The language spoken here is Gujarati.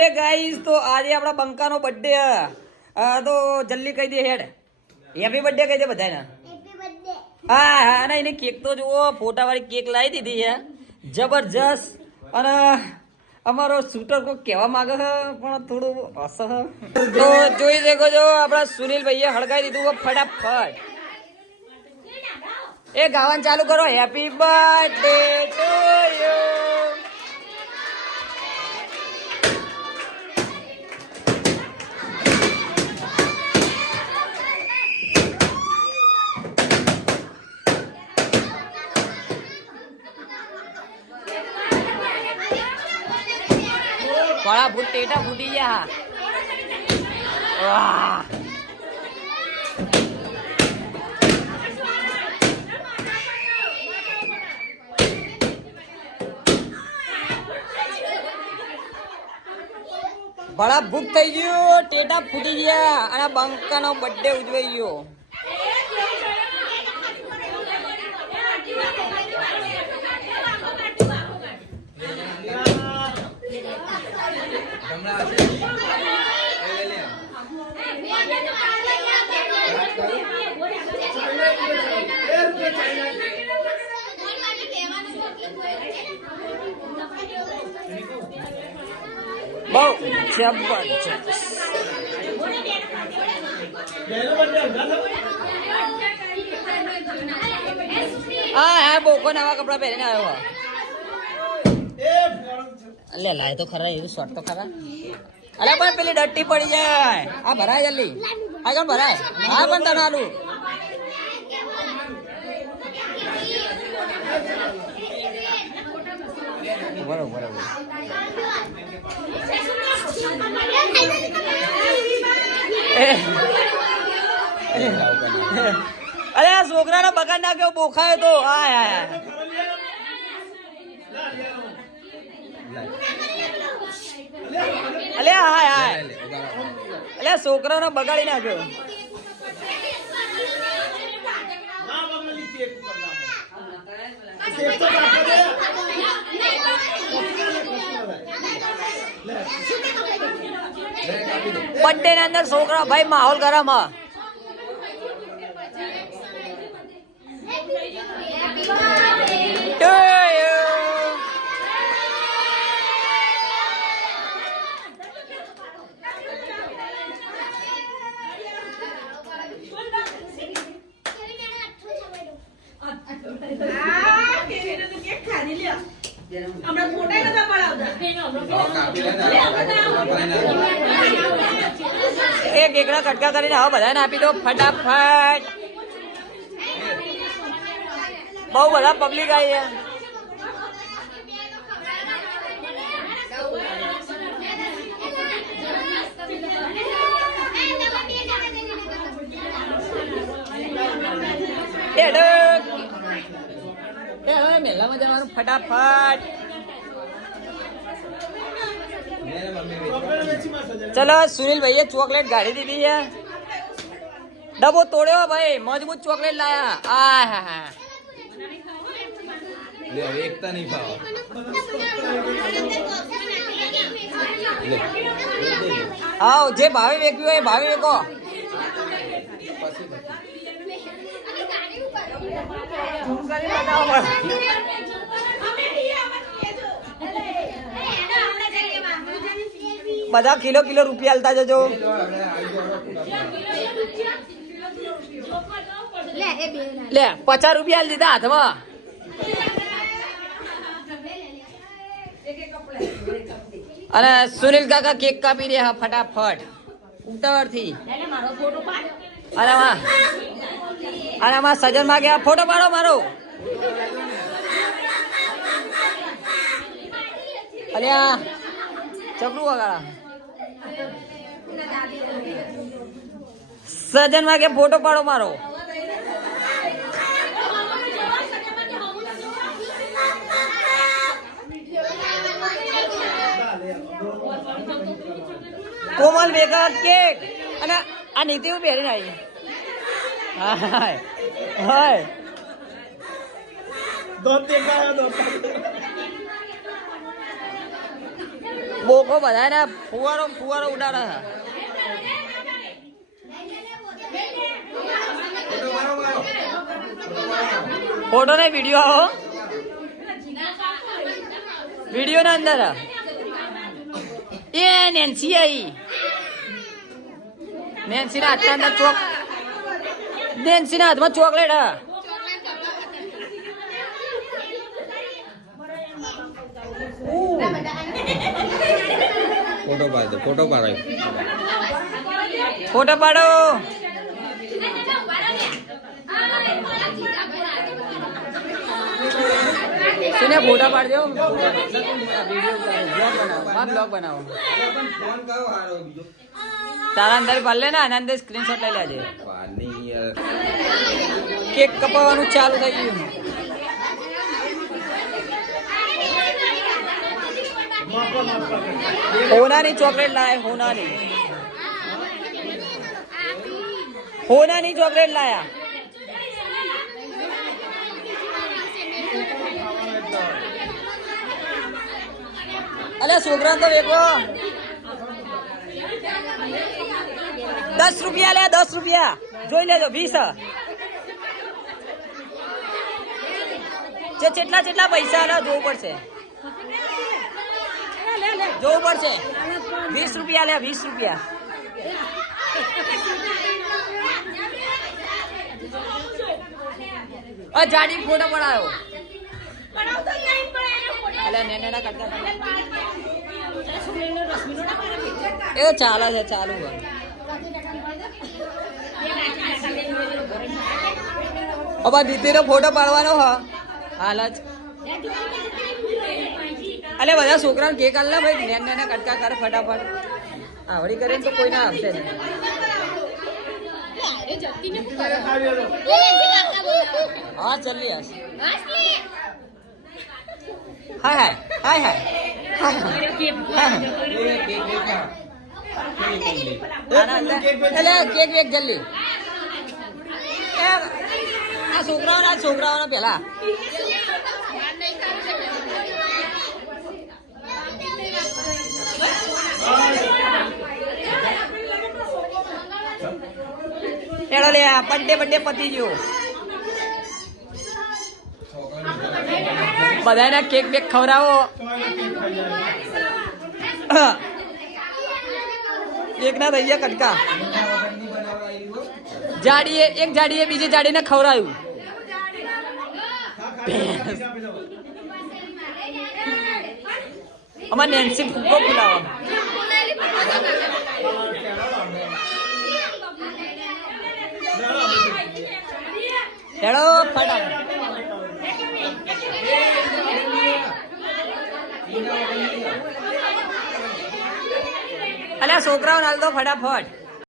બર્થડે ગાઈસ તો આજે આપણા બંકાનો બર્થડે તો જલ્દી કહી દે હેડ. હેપી બર્થડે કહી દે બધાને. હા હા અને એને કેક તો જુઓ ફોટા વાળી કેક લાવી દીધી છે. જબરજસ્ત. અને અમારો શૂટર કોઈ કહેવા માંગે છે પણ થોડું હસ તો જોઈ શકો છો આપણા સુનિલ ભાઈએ હળગાવી દીધું ફટાફટ. એ ગાવાનું ચાલુ કરો. હેપી બર્થડે ટુ ફૂટ ટેટા ફૂટી ગયા. બળા ભૂખ થઈ ગયું, ટેટા ફૂટી ગયા, અને બંકાનો બર્થડે ઉજવાઈ ગયો. બહુ જબરજસ્ત હા હા બોકો નવા કપડા પહેરીને આવ્યો. લે લાય તો ખરા એવું શોર્ટ તો ખરા. અરે પણ પેલી ડટ્ટી પડી જાય. આ ભરાય જલ્દી. આગળ ભરાય? હા પણ તને આલું. બરોબર બરોબર. અરે આ છોકરાને બગાડ નાખ્યો બોખાયો તો. હા હા અલે હાય હાય અલે છોકરાને બગાડી નાખ્યો. બર્થડે ની અંદર છોકરા ભાઈ માહોલ ગરમ હ. પડાવતા? એક એકડા કટકા કરીને આવો બધાને આપી દો ફટાફટ. બહુ બધા પબ્લિક આવી છે અડક. એ હવે મેલામાં જવાનું ફટાફટ ચલો સુનિલ ભાઈએ ચોકલેટ ગાડી દીધી છે ડબ્બો તોડ્યો ભાઈ મજબૂત ચોકલેટ લાયા આ હા હા લે હવે એકતા નહીં ભાવ લે આવ જે ભાવે વેચ્યું હોય એ ભાવે વેકો બધા કિલો કિલો રૂપિયા હાલતા જજો. લે પચાસ રૂપિયા લીધા દીધા હાથમાં. અને સુનિલ કાકા કેક કાપી રહ્યા ફટાફટ. ઉતાવળથી અને આમાં અરે આમાં સજનમાં ગયા. ફોટો પાડો મારો. અલ્યા, ચપલું વગાડા. સજનમાં કે ફોટો પાડો મારો. Komal baker cake. અને આ નીતિ ઊભી હેરીને આવી. હાય. હાય. બોકો બધાને ફુવારો ફુવારો ઉડાડે ફોટો ને વીડિયો આવો. વીડિયો ના અંદર. એ નેન્સી આઈ. નેન્સી ના હાથના અંદર ચોક નેન્સી ના હાથમાં ચોકલેટ હા. ફોટો પાડો ફોટો પાડો. ફોટો પાડો. સુને ફોટા પાડજો બ્લોગ બનાવો. તારા અંદર પાડ લે ને, આના અંદર સ્ક્રીનશોટ લઈ લેજે. કેક કપાવવાનું ચાલુ થઈ ગયું. હોનાની ચોકલેટ લાય, હોનાની. હોનાની ચોકલેટ લાયા. અલે છોકરા તો વેકો દસ રૂપિયા લે, દસ રૂપિયા. જોઈ લેજો, વીસ. જે જેટલા જેટલા પૈસા આલા જોવું પડશે. જોવું પડશે. વીસ રૂપિયા લે, વીસ રૂપિયા. જાડી ફોટો પડાયો. એ તો ચાલે છે ચાલુ છે અબા દીદીનો ફોટો પાડવાનો હ. હાલ જ. અલે બધા છોકરાને કેક હાલ ને ભાઈ નેન નેના કટકા કર ફટાફટ. આવડી કરીને તો કોઈ ના આવશે નહીં. હા ચાલી આસ હાય હાય હાય હાય કેક વેક જલ્દી આ છોકરાઓ આ છોકરાઓને પેલા એડો લે બર્થડે બર્થડે પતી ગયો બધાને કેક બેક ખવડાવો. એક ના થઈ ગયા કટકા. જાડીએ, એક જાડીએ બીજી જાડીને ખવડાવ્યું અમારે નેન્સી ફૂગો ફૂલાવો હેડો, ફટાફટ. અલ્યા છોકરાઓ નાલ દો ફટાફટ.